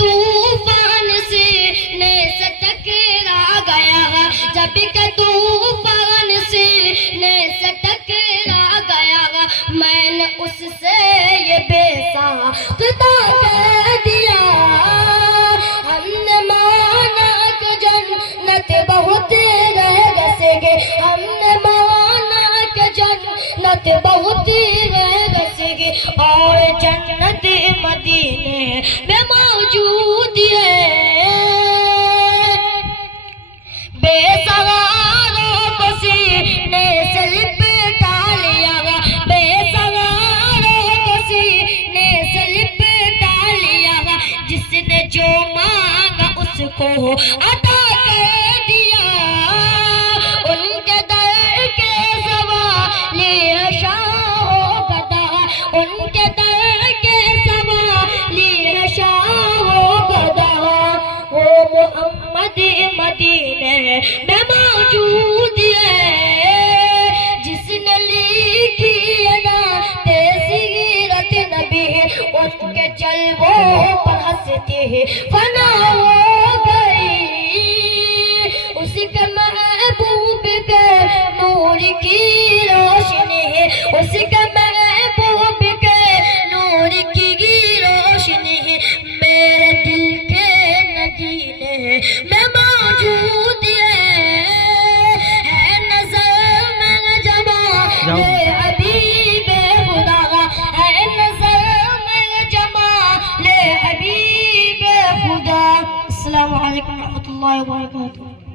طوفان سینے سے ٹکرا گیا، جب کہ طوفان سینے سے ٹکرا گیا، میں نے اس سے یہ بے ساختہ کہہ دیا، ہم نے مانا کہ جنت بہت رہ بسے گے، ہم نے مانا کہ جنت بہت رہ بسے گے، اور جنت مدینے میں موجود ہے۔ بے سہاروں کو سینے سے لپٹا لیا گا، بے سہاروں کو سینے سے لپٹا لیا گا، جس نے جو مانگا اس کو عطا کر دیا، ان کے در کے سوال شاہ و گدا، ان کے در کے سوال شاہ و گدا، وہ محمد مدینے میں موجود ہے، جس نے لکھی نعت سیرت نبی، ان کے جلووں پر ہنستے فنا ہو گئی، اسی کے محبوب کے نور کی روشنی، اسی کے محبوب کے نور کی روشنی میرے دل کے نگینے میں موجود ہے نظر میں جمال حبیب خدا، ہے نظر میں جمال حبیب خدا۔ السلام علیکم ورحمۃ اللہ وبرکاتہ۔